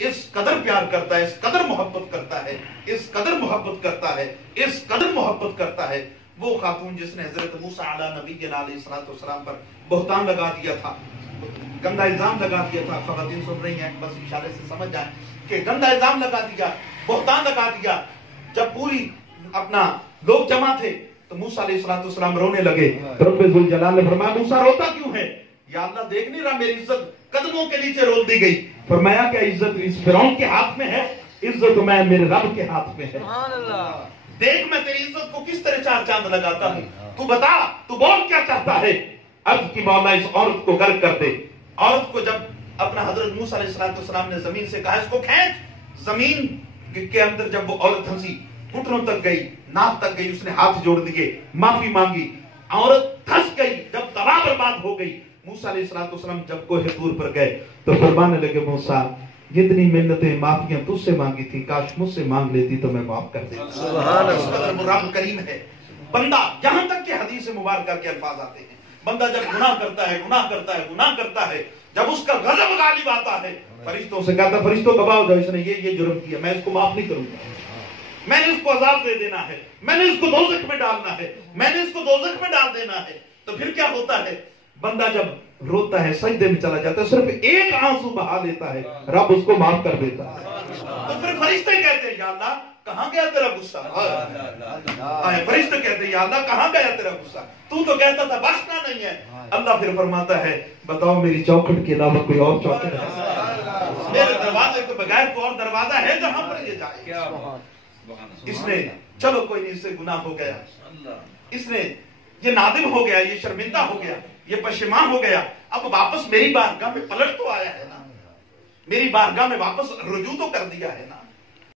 اس قدر پیار کرتا ہے، اس قدر محبت کرتا ہے، اس قدر محبت کرتا ہے، اس قدر محبت کرتا ہے، وہ خاتون جس نے حضرت موسیٰ علیہ نبینا علیہ السلام پر بہتان لگا دیا تھا، گندا الزام لگا دیا تھا. خواتین سن رہی ہیں، بس اشارے سے سمجھ جائیں کہ گندا الزام لگا دیا، بہتان لگا دیا. جب پوری اپنا لوگ جمع تھے تو موسیٰ علیہ السلام رونے لگے. رب ذوالجلال نے فرمایا موسیٰ روتا کیوں ہے؟ یا اللہ دیکھ نہیں رہا میری عزت قدموں کے نیچے رول دی گئی. فرمایا کہ عزت اس فرعون کے ہاتھ میں ہے، عزت میں میرے رب کے ہاتھ میں ہے. دیکھ میں تیری عزت کو کس طرح چار چاند لگاتا ہوں. تو بتا، تو بول کیا چاہتا ہے؟ عرض کی مولا اس عورت کو غرق کر دے. عورت کو جب اپنا حضرت موسیٰ علیہ السلام نے زمین سے کہا اس کو کھینچ، زمین کے اندر جب وہ عورت ہنسی، گھٹنوں تک گئی، ناف تک گئی، اس نے ہاتھ جوڑ دیے، معافی مانگی. عورت پھنس گئی، جب تباہ برباد ہو گئی. موسیٰ علیہ السلام جب کوہ طور پر گئے تو فرمانے لگے موسیٰ جتنی منتیں معافیاں تجھ سے مانگی تھی کاش مجھ سے مانگ لیتی تو میں معاف کر دیتا. سبحان اللہ. رب کریم ہے. بندہ یہاں تک کہ حدیث مبارکہ کے الفاظ آتے ہیں، بندہ جب گناہ کرتا ہے، گناہ کرتا ہے، گناہ کرتا ہے، جب اس کا غضب غالب آتا ہے، فرشتوں سے کہتا ہے فرشتوں گواہ ہو جاؤ اس نے یہ جرم کیا، میں اس کو معاف نہیں کروں گا، میں نے اس کو عذاب دے دینا ہے، میں نے اس کو دوزخ میں ڈالنا ہے، میں نے اس کو دوزخ میں ڈال دینا ہے. تو پھر کیا ہوتا ہے؟ بندہ جب روتا ہے، سجدے میں چلا جاتا ہے، صرف ایک آنسو بہا لیتا ہے، رب اس کو معاف کر دیتا ہے. تو پھر فرشتے کہتے ہیں یا اللہ کہاں گیا تیرا غصہ؟ فرشتے کہتے ہیں یا اللہ کہاں گیا تیرا غصہ؟ تو کہتا تھا بخشنا نہیں ہے. اللہ پھر فرماتا ہے بتاؤ میری چوکھٹ کے علاوہ کوئی اور چوکھٹ ہے؟ میرے دروازے کے بغیر کوئی اور دروازہ ہے جہاں پر یہ جائے؟ اس نے چلو کوئی نہیں، اس سے گناہ ہو گیا، اس نے یہ نادم ہو گیا، یہ شرمندہ ہو گیا، یہ پشیمان ہو گیا، اب واپس میری بارگاہ میں پلٹ تو آیا ہے نا، میری بارگاہ میں واپس رجوع تو کر دیا ہے نا.